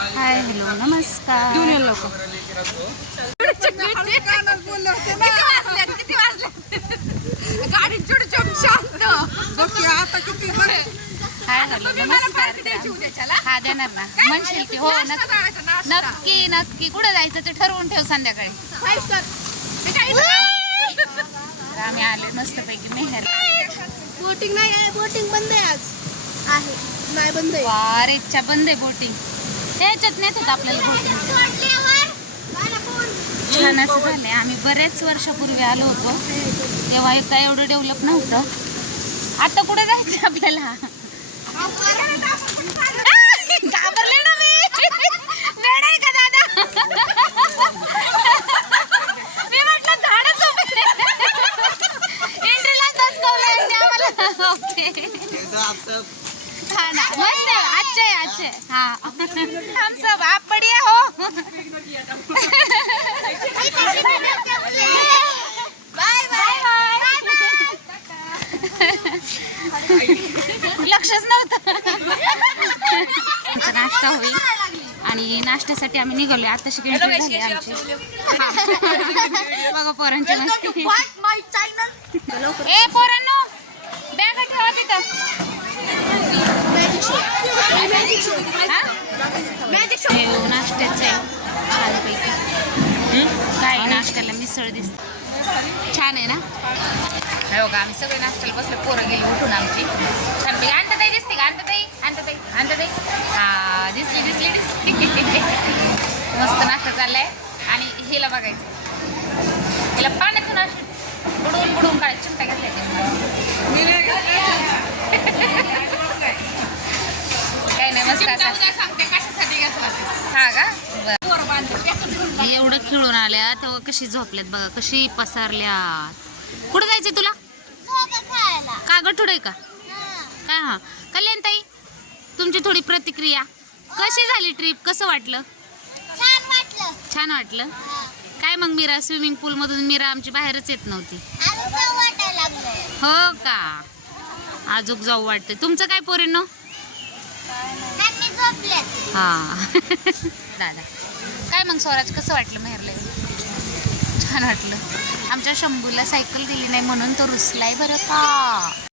Hi hello नमस्कार. Hi hello नमस्कार. हा देणार ना म्हणशील की हो नक्की नक्की. कुठं जायचं ते ठरवून ठेव संध्याकाळी. तर आम्ही आले मस्तपैकी मेहर. बोटिंग नाही आहे, बोटिंग बंद आहे आज. आहे नाही बंद आहे. वारेच्या बंद आहे बोटिंग. त्याच्यात नेत होत आपल्याला बोटिंग. छान असं झालंय. आम्ही बरेच वर्षापूर्वी आलो होतो तेव्हा काय एवढं डेव्हलप नव्हतं. आता कुठे जायचं आपल्याला. घाबरले ना मी. वेड आहे का दादा. मी म्हटलं झाडच उभे. एंट्रीला दसकवलं आम्हाला. ओके हा ना मस्त आहे. अच्छे हा हम सब आप बढ़िया हो. Bye bye. लक्षच नव्हतं. नाश्ता होईल आणि नाश्त्यासाठी आम्ही निघालो. आता शिकायची झाली आमची. बघा पोरांची मस्ती. ए पोरांनो बॅग ठेवा तिथं. नाश्त्याचं आहे छानपैकी. काय नाश्त्याला मिसळ दिसते. छान आहे ना. हो का आम्ही सगळे नाश्त्याला बसलो. पोरं गेली उठून आमची. छानपैकी आणताताई दिसते का. आणताताई हा दिसली मस्त नाश्ता चाललाय. आणि हिला बघायचं. हिला पाण्यातून अशी बुडवून काढायची. चिमटा घेतलाय काय नाही मस्त हा का. एवढं खेळून आल्या तेव्हा कशी झोपल्यात बघा. कशी पसारल्यात. कुठं जायचंय तुला. का गठुड आहे का काय. हा कल्याणताई तुमची थोडी प्रतिक्रिया. कशी झाली ट्रिप. कसं वाटलं. छान वाटलं काय. मग मीरा स्विमिंग पूल मधून मीरा आमची बाहेरच येत नव्हती. हो का आजूक जाऊ वाटते. तुमचं काय पोरींनो. हा दादा काय मग स्वराज कसं वाटलं मेहरला. छान वाटलं. आमच्या शंभूला सायकल दिली नाही म्हणून तो रुसलाय बरं का.